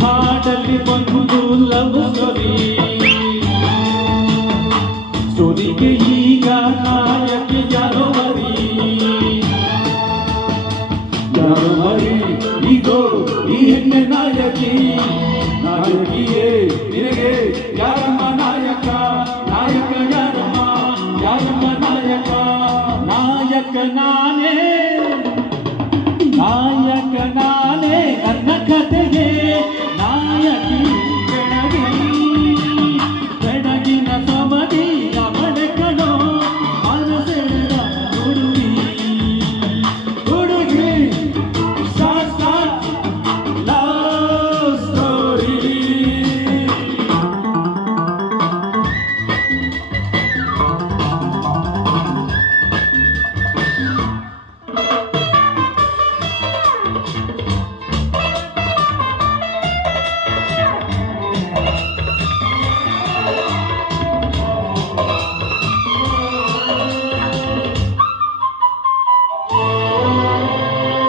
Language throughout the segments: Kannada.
ಹಾಡಲ್ಲಿ ಬಂದು ಲವ್ ಸ್ಟೋರಿಗೆ ಈಗ ನಾಯಕಿ ಯಾರೋ ಮರಿ ಈಗೋ ಈ ಹೆಣ್ಣೆ ನಾಯಕಿಯೇ ನಿನಗೆ ಯಾರಮ್ಮ ನಾಯಕ ಯಾರಮ್ಮ ನಾಯಕ ನಾನೇ ನನ್ನ ಕಥೆಗೆ ನಾಯಕಿ ಬೆಡಗಿನ ಸಮದಿ ಅವಳೆ ಕಣೋ ಮನಸೆಳೆದ ಹುಡುಗಿ ಲವ್ ಸ್ಟೋರಿ.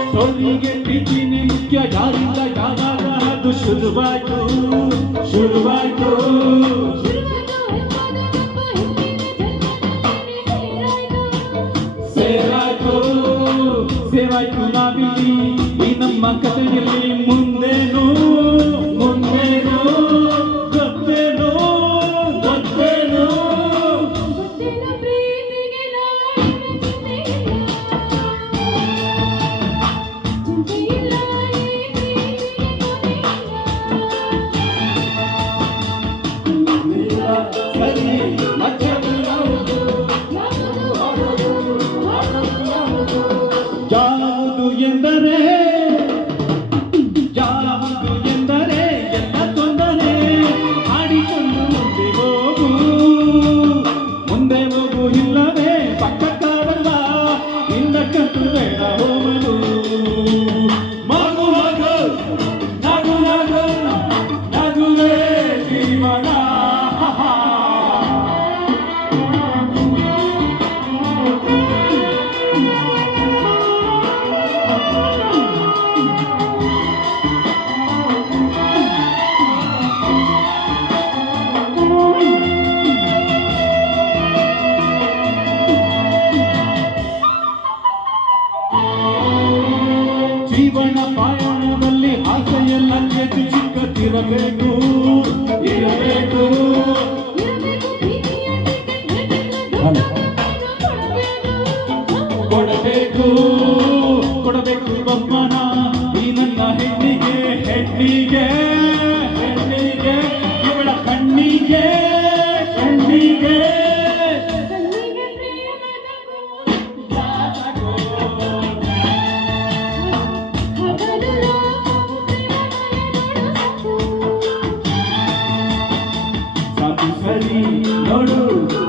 ಸ್ಟೋರಿಗೆ ಪ್ರೀತಿನೇ ಮುಖ್ಯ, ಯಾರಿಂದ ಯಾವಾಗ ಅದು ಶುರುವಾಯ್ತು ಸೇರಾಯ್ತು ನಾವಿಲ್ಲಿ ಈ ನಮ್ಮ ಕಥೆಯಲ್ಲಿ ಮುಂದೇನು ಗೊತ್ತೇನು ಯಾವುದು ಎಂದರೆ ಎಲ್ಲ ತೊಂದರೆ ಆಡಿಕೊಂಡು ಮುಂದೆ ಹೋಗು ಇಲ್ಲವೇ ಪಕ್ಕಕ್ಕಾಗಲ್ಲ ಹಿಂದಕ್ಕಂತೂ ಬೇಡ ಹೋಗಲು. ನಗುವೇ ಜೀವನ. ಜೀವನ ಪಯಣದಲ್ಲಿ ಆಸೆಯೆಲ್ಲ ಚಿಕ್ಕದಿರಬೇಕು ಕೊಡಬೇಕು ಬಮ್ಮನ ಈ ನನ್ನ ಹೆಣ್ಣಿಗೆ ಇವಳ ಕಣ್ಣಿಗೆ ಸರಿ ನೋಡು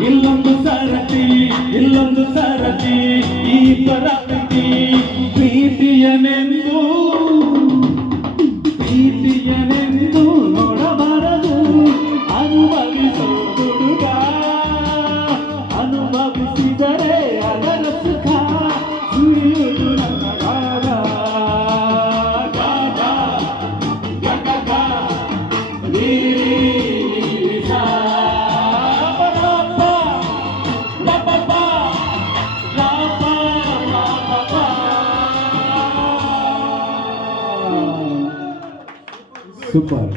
ಇಲ್ಲೊಂದು ಸರತಿ ಈ ಪರಪತಿ ಪ್ರೀತಿಯನೆಂದು ನೋಡಬಾರದು ಅನುಭವಿಸೋ ಹುಡುಗ ಅನುಭವಿಸಿದರೆ ಅದರ ಸುಖ ಸುರಿಯುವುದು ನನ್ನ ಕಾಲ Super.